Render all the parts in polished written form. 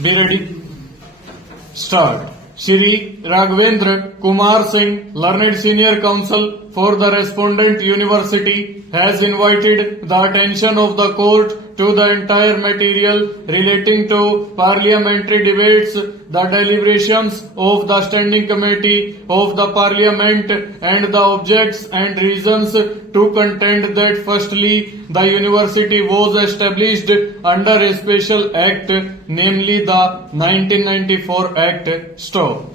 Be ready. Start. Shri Raghavendra Kumar Singh, Learned Senior Counsel for the Respondent University, has invited the attention of the court to the entire material relating to parliamentary debates, the deliberations of the Standing Committee of the Parliament, and the objects and reasons to contend that firstly, the university was established under a special act, namely the 1994 Act. Stop.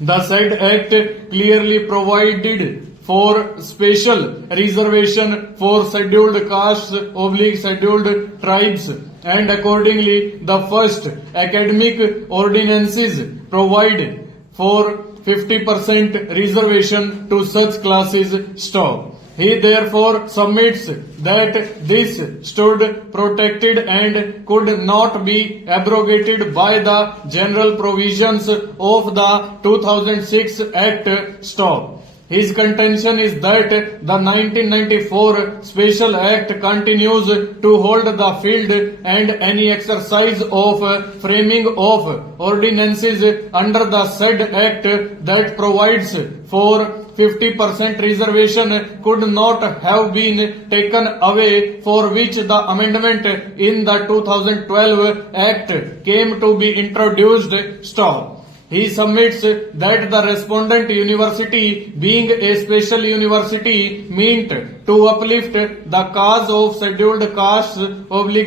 The said act clearly provided for special reservation for scheduled castes / scheduled tribes, and accordingly the first academic ordinances provide for 50% reservation to such classes. Stop. He therefore submits that this stood protected and could not be abrogated by the general provisions of the 2006 Act. Stop. His contention is that the 1994 Special Act continues to hold the field, and any exercise of framing of ordinances under the said Act that provides for 50% reservation could not have been taken away, for which the amendment in the 2012 Act came to be introduced. Stop. He submits that the respondent university, being a special university meant to uplift the cause of scheduled castes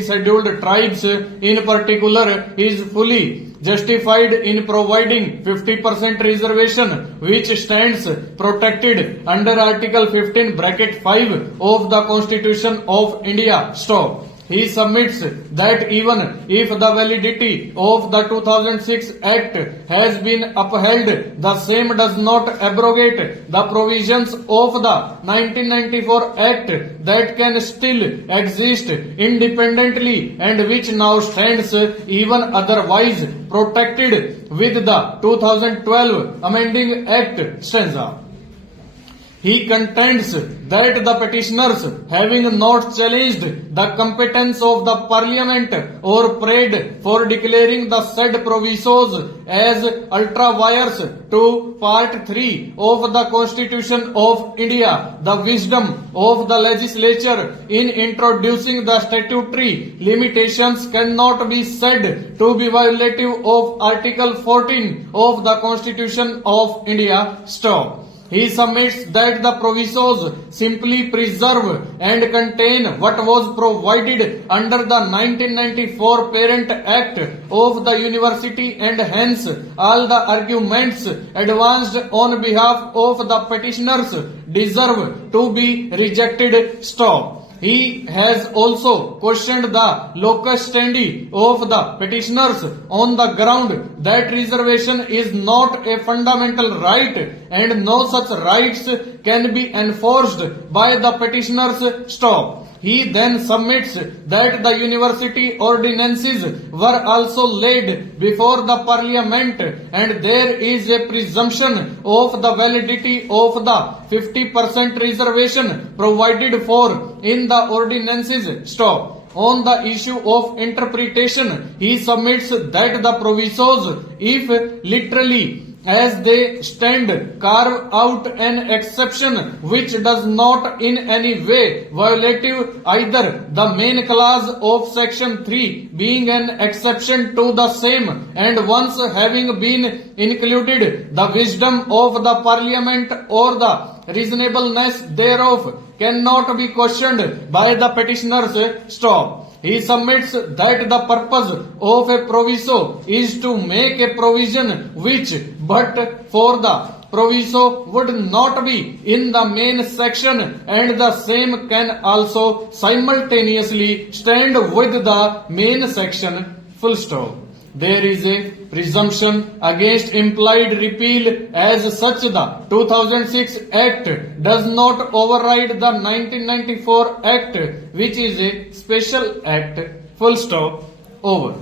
/ scheduled tribes in particular, is fully justified in providing 50% reservation, which stands protected under Article 15 bracket 5 of the Constitution of India. Stop. He submits that even if the validity of the 2006 Act has been upheld, the same does not abrogate the provisions of the 1994 Act that can still exist independently and which now stands even otherwise protected with the 2012 Amending Act. Stanza. He contends that the petitioners, having not challenged the competence of the Parliament or prayed for declaring the said provisos as ultra vires to Part 3 of the Constitution of India, the wisdom of the legislature in introducing the statutory limitations cannot be said to be violative of Article 14 of the Constitution of India. Stop. He submits that the provisos simply preserve and contain what was provided under the 1994 Parent Act of the University, and hence all the arguments advanced on behalf of the petitioners deserve to be rejected. Stop. He has also questioned the locus standi of the petitioners on the ground that reservation is not a fundamental right and no such rights can be enforced by the petitioners. Stop. He then submits that the university ordinances were also laid before the Parliament, and there is a presumption of the validity of the 50% reservation provided for in the ordinances. Stop. On the issue of interpretation, he submits that the provisos, if literally as they stand, carve out an exception which does not in any way violative either the main clause of section 3 being an exception to the same, and once having been included, the wisdom of the Parliament or the reasonableness thereof cannot be questioned by the petitioners. Stop. He submits that the purpose of a proviso is to make a provision which, but for the proviso, would not be in the main section, and the same can also simultaneously stand with the main section. Full stop. There is a presumption against implied repeal, as such the 2006 Act does not override the 1994 Act, which is a special act. Full stop. Over.